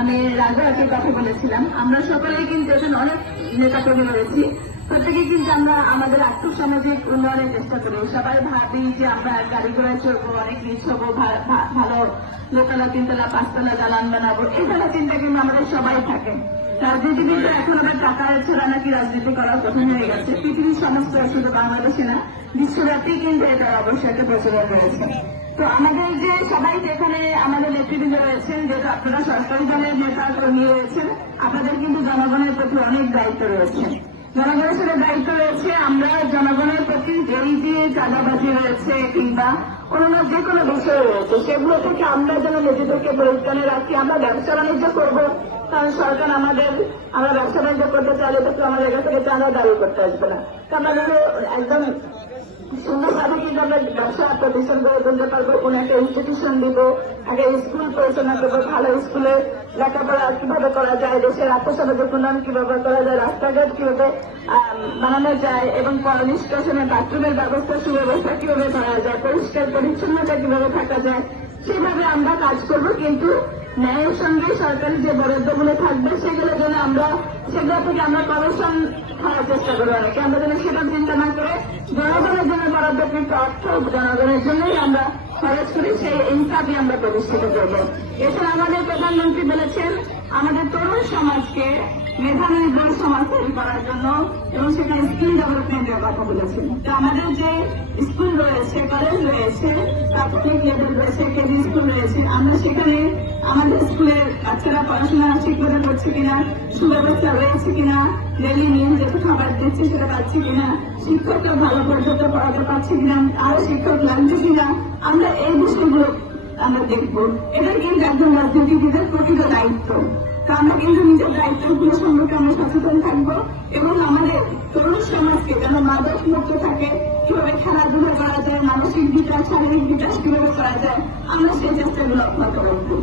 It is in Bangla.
আমি রাজুকে কথা বলেছিলাম। আমরা সকলেই কিন্তু এখানে অনেক নেতা কর্মী রয়েছি, প্রত্যেকে কিন্তু আমরা আমাদের আর্থসামাজিক উন্নয়নের চেষ্টা করি। সবাই ভাবি যে আমরা গাড়ি ঘোড়ায় চড়বো, অনেক রিচ হবো, ভালো দোতলা তিনতলা পাঁচতলা দালান বানাবো, এই ধরনের চিন্তা কিন্তু আমাদের সবাই থাকে। রাজনীতিবিদ এখন আবার টাকা ছাড়া নাকি রাজনীতি করা কঠিন হয়ে গেছে। পৃথিবীর সমস্ত, শুধু বাংলাদেশে না, বিশ্বব্যাপী কিন্তু এটা অবশ্যই একটা প্রচলন রয়েছে। তো আমাদের যে সবাই যেখানে আমাদের নেতৃবৃন্দ রয়েছেন, যেহেতু আপনারা সরকারি দলের নেতা কর্মী রয়েছেন, আপনাদের কিন্তু জনগণের প্রতি অনেক দায়িত্ব রয়েছে। জনগণের সাথে দায়িত্ব রয়েছে। আমরা জনগণের প্রতি যেই যে চাঁদাবাজি রয়েছে কিংবা অন্য যে কোনো বিষয় রয়েছে, সেগুলো থেকে আমরা যেন নিজেদেরকে পরিত্রাণে রাখি। আমরা ব্যবসা বাণিজ্য করবো, কারণ সরকার আমরা ব্যবসা বাণিজ্য করতে চাইলে তো আমাদের কাছ থেকে চাঁদা দাবি করতে আসবে না। তো আমরা যেন একদম সুন্দরভাবে কিন্তু আমরা ব্যবসা প্রতিষ্ঠান গড়ে তুলতে পারবো। কোন একটা ইনস্টিটিউশন দিব, একটা স্কুল পরিচালনা করবো, ভালো স্কুলে লেখাপড়া কিভাবে করা যায়, দেশের আর্থসামাজিক উন্নয়ন কিভাবে করা যায়, রাস্তাঘাট কিভাবে বানানো যায়, এবং নিষ্কাশনের বাথরুমের ব্যবস্থা সুব্যবস্থা কিভাবে করা যায়, পরিষ্কার পরিচ্ছন্নতা কিভাবে থাকা যায়, সেভাবে আমরা কাজ করবো। কিন্তু ন্যায়ের সঙ্গে সরকারি যে বরাদ্দগুলো থাকবে, সেগুলো যেন সেগুলো থেকে আমরা কমিশন করার চেষ্টা করবো। অনেকে আমরা যেন সেটা চিন্তা না করে জনগণের জন্য বরাদ্দকৃত অর্থ জনগণের জন্যই আমরা খরচ করি, সেই ইনসাফই আমরা প্রতিষ্ঠিত করব। এছাড়া আমাদের প্রধানমন্ত্রী বলেছেন আমাদের তরুণ সমাজকে মেধানির্ভর সমাজ তৈরি করার জন্য, এবং সেখানে স্কিল ডেভেলপমেন্টের কথা বলেছেন। তো আমাদের যে স্কুল রয়েছে, কলেজ রয়েছে, প্রাথমিক লেভেল রয়েছে, কেজি স্কুল রয়েছে, আমরা সেখানে আমাদের স্কুলের বাচ্চারা পড়াশোনা ঠিকমতো করছে কিনা, সুব্যবস্থা রয়েছে কিনা, ডেলি নিয়ম যেটা খাবার দিচ্ছে সেটা পাচ্ছে কিনা, শিক্ষকরা ভালো পর্যন্ত পড়াতে পারছে কিনা, আরো শিক্ষক লাগছে কিনা, আমরা এই বিষয়গুলো আমরা দেখবো। এটা কিন্তু একজন রাজনীতিবিদের প্রকৃত দায়িত্ব। আমরা কিন্তু নিজের দায়িত্বগুলো সম্পর্কে আমরা সচেতন থাকবো, এবং আমাদের তরুণ সমাজকে যেন মাদক মুক্ত থাকে, কিভাবে খেলাধুলা করা যায়, মানসিক বিকাশ, শারীরিক বিকাশ কিভাবে করা যায়, আমরা সেই চেষ্টাগুলো অব্যাহত রাখবো।